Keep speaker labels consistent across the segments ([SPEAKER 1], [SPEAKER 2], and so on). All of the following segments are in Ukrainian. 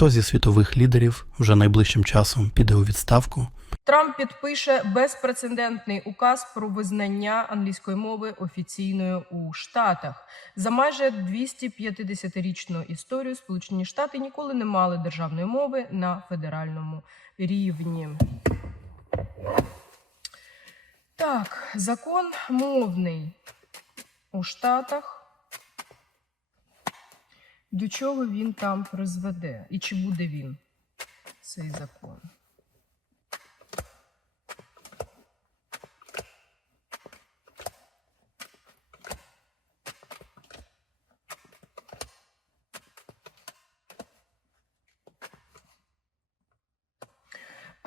[SPEAKER 1] Хто зі світових лідерів вже найближчим часом піде у відставку?
[SPEAKER 2] Трамп підпише безпрецедентний указ про визнання англійської мови офіційною у Штатах. За майже 250-річну історію Сполучені Штати ніколи не мали державної мови на федеральному рівні. Так, закон мовний у Штатах. До чого він там призведе? І чи буде він цей закон?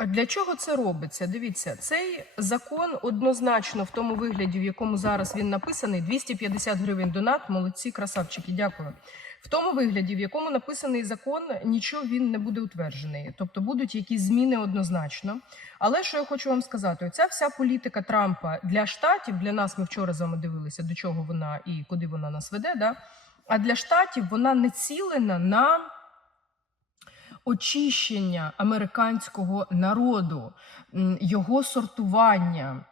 [SPEAKER 2] Для чого це робиться? Дивіться, цей закон однозначно в тому вигляді, в якому зараз він написаний, 250 гривень донат. Молодці, красавчики, дякую. В тому вигляді, в якому написаний закон, нічого він не буде утверджений. Тобто будуть якісь зміни однозначно. Але що я хочу вам сказати: оця вся політика Трампа для штатів, для нас ми вчора з вами дивилися, до чого вона і куди вона нас веде. Да? А для штатів вона не цілена на очищення американського народу, його сортування,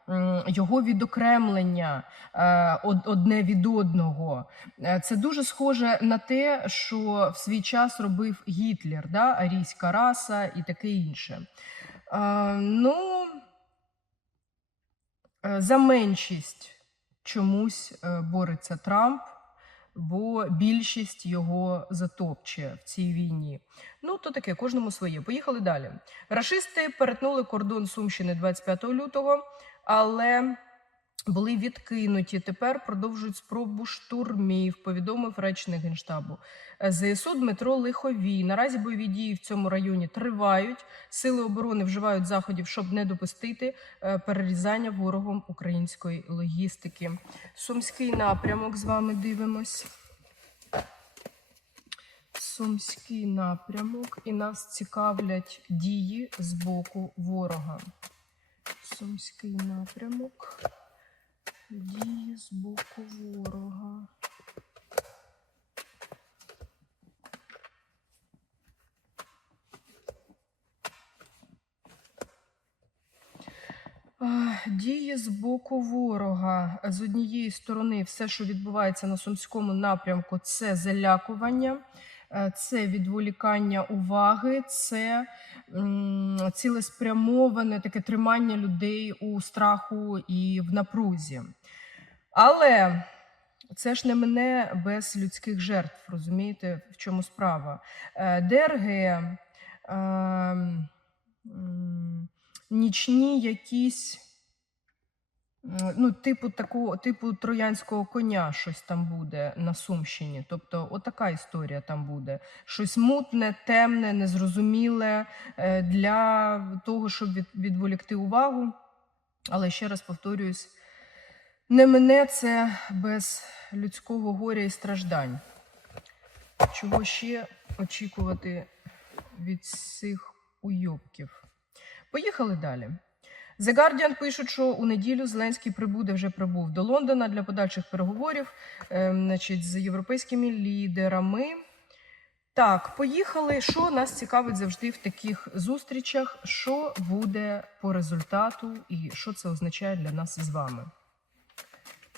[SPEAKER 2] його відокремлення е, одне від одного. Е, Це дуже схоже на те, що в свій час робив Гітлер, да? арійська раса і таке інше. Е, Ну, за меншість чомусь бореться Трамп бо більшість його затопче в цій війні. Ну, то таке, кожному своє. Поїхали далі. Рашисти перетнули кордон Сумщини 25 лютого, але були відкинуті. Тепер продовжують спробу штурмів, повідомив речник генштабу. Е, ЗСУ Дмитро Лиховій. Наразі бойові дії в цьому районі тривають. Сили оборони вживають заходів, щоб не допустити е, перерізання ворогом української логістики. Сумський напрямок з вами дивимось. Сумський напрямок, і нас цікавлять дії з боку ворога. Сумський напрямок. Дії з боку ворога. Дії з боку ворога. З однієї сторони, все, що відбувається на сумському напрямку, це залякування, е, це відволікання уваги, це цілеспрямоване таке тримання людей у страху і в напрузі. Але це ж не мене без людських жертв, розумієте, в чому справа? Е, ДРГ. е, нічні якісь, ну, типу такого, типу троянського коня, щось там буде на Сумщині. Тобто, отака історія там буде. Щось мутне, темне, незрозуміле е, для того, щоб відволікти увагу. Але ще раз повторююсь, не мене це без людського горя і страждань. Чого ще очікувати від цих уйобків? Поїхали далі. The Guardian пишуть, що у неділю Зеленський прибуде вже прибув до Лондона для подальших переговорів ем, значить, з європейськими лідерами. Так, поїхали. Що нас цікавить завжди в таких зустрічах? Що буде по результату і що це означає для нас з вами?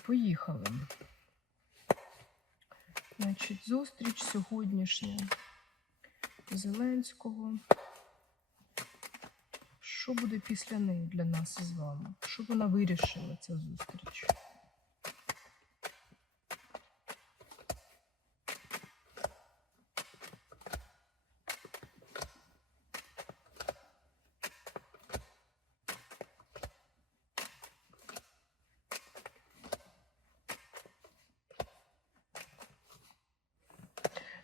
[SPEAKER 2] Поїхали. Значить, зустріч сьогоднішня Зеленського. Що буде після неї для нас з вами? Що вона вирішила ця зустріч?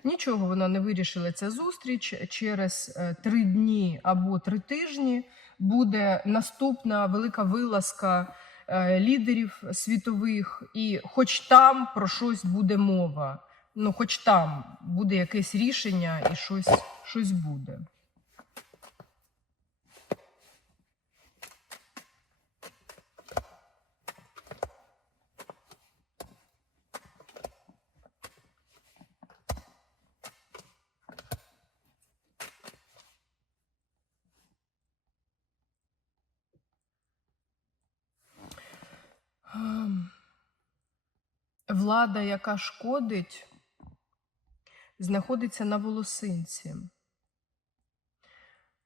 [SPEAKER 2] Нічого вона не вирішила ця зустріч. Через е, три дні або три тижні буде наступна велика вилазка е, лідерів світових, і хоч там про щось буде мова. Ну, хоч там буде якесь рішення і щось, щось буде. Влада, яка шкодить, знаходиться на волосинці.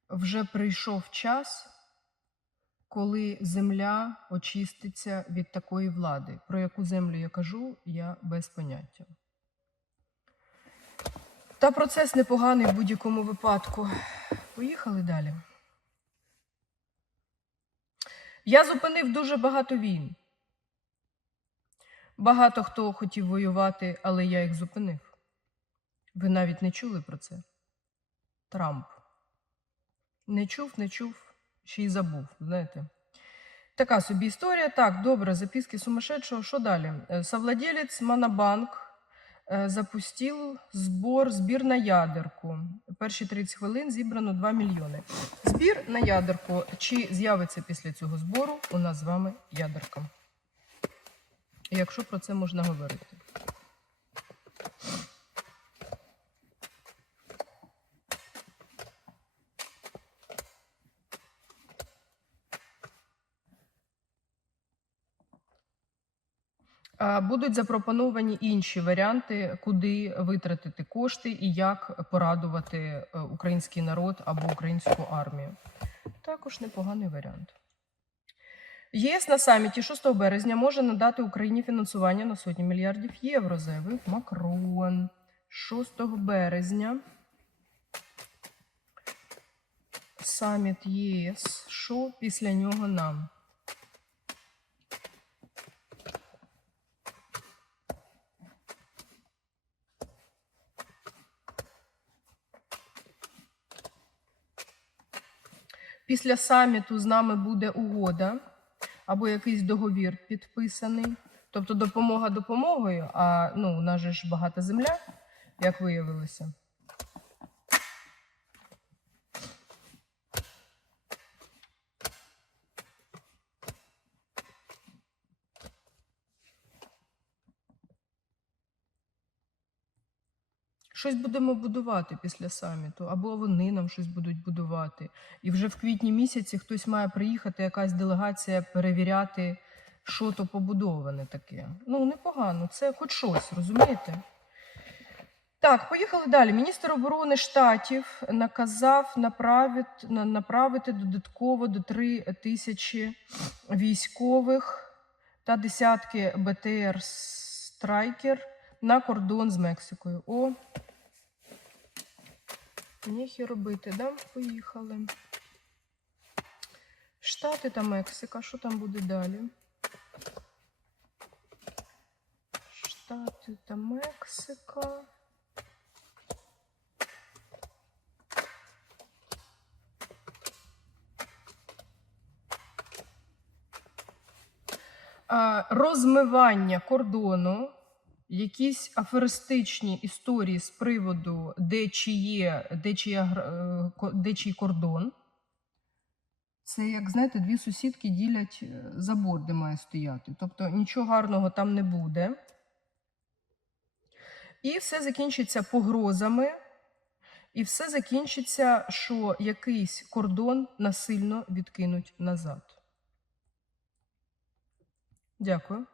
[SPEAKER 2] Вже прийшов час, коли земля очиститься від такої влади. Про яку землю я кажу, я без поняття. Та процес непоганий в будь-якому випадку. Поїхали далі. Я зупинив дуже багато війн. Багато хто хотів воювати, але я їх зупинив. Ви навіть не чули про це? Трамп. Не чув, не чув, ще й забув, знаєте. Така собі історія. Так, добре, записки сумасшедшого. Що далі? Е, Совладелець Монобанк е, запустив збор, збір на ядерку. Перші 30 хвилин зібрано 2 мільйони. Збір на ядерку. Чи з'явиться після цього збору у нас з вами ядерка? Якщо про це можна говорити. Будуть запропоновані інші варіанти, куди витратити кошти і як порадувати е, український народ або українську армію. Також непоганий варіант. ЄС на саміті 6 березня може надати Україні фінансування на сотні мільярдів євро, заявив Макрон. 6 березня. Саміт ЄС. Що після нього нам? Після саміту з нами буде угода або якийсь договір підписаний. Тобто допомога допомогою, а ну, у нас же ж багата земля, як виявилося. Щось будемо будувати після саміту, або вони нам щось будуть будувати. І вже в квітні місяці хтось має приїхати, якась делегація перевіряти, що то побудоване таке. Ну, непогано, це хоч щось, розумієте? Так, поїхали далі. Міністр оборони штатів наказав направити, направити додатково до 3 тисячі військових та десятки БТР Страйкер на кордон з Мексикою. О, Ніхі робити, да? Поїхали. Штати та Мексика. Що там буде далі? Штати та Мексика. Розмивання кордону якісь аферистичні історії з приводу, де чиє, де, чия, гр- е, де чий кордон. Це, як знаєте, дві сусідки ділять е, забор, де має стояти. Тобто нічого гарного там не буде. І все закінчиться погрозами, і все закінчиться, що якийсь кордон насильно відкинуть назад. Дякую.